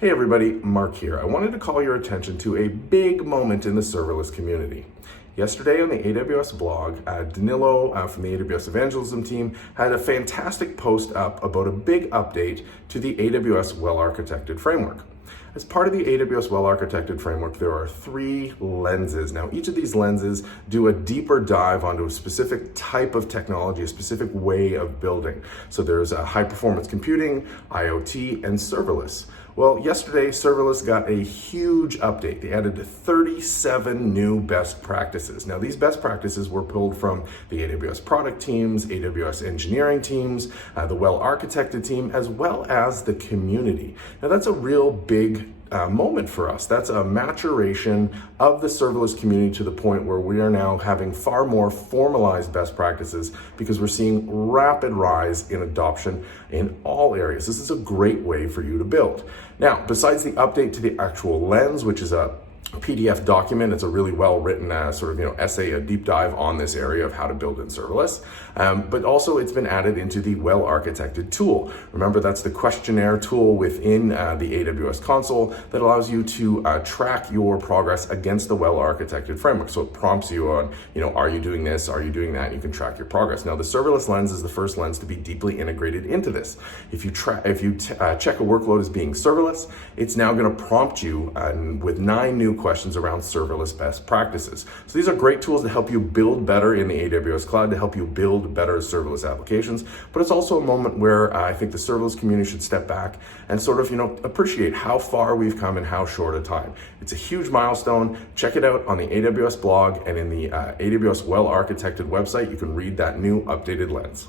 Hey everybody, Mark here. I wanted to call your attention to a big moment in the serverless community. Yesterday on the AWS blog, Danilo from the AWS Evangelism team had a fantastic post up about a big update to the AWS WellArchitected framework. As part of the AWS WellArchitected framework, there are 3 lenses. Now, each of these lenses do a deeper dive onto a specific type of technology, a specific way of building. So there's high performance computing, IoT, and serverless. Well, yesterday, serverless got a huge update. They added 37 new best practices. Now, these best practices were pulled from the AWS product teams, AWS engineering teams, the WellArchitected team, as well as the community. Now, that's a real big moment for us. That's a maturation of the serverless community to the point where we are now having far more formalized best practices because we're seeing rapid rise in adoption in all areas. This is a great way for you to build. Now, besides the update to the actual lens, which is a PDF document. It's a really well-written essay, a deep dive on this area of how to build in serverless. But also it's been added into the WellArchitected Tool. Remember, that's the questionnaire tool within the AWS console that allows you to track your progress against the WellArchitected framework. So it prompts you on, are you doing this? Are you doing that? And you can track your progress. Now, the Serverless Lens is the first lens to be deeply integrated into this. If you check a workload as being serverless, it's now going to prompt you with 9 new questions around serverless best practices. So these are great tools to help you build better in the AWS cloud, to help you build better serverless applications. But it's also a moment where I think the serverless community should step back and appreciate how far we've come in how short a time. It's a huge milestone. Check it out on the AWS blog and in the AWS WellArchitected website. You can read that new updated lens.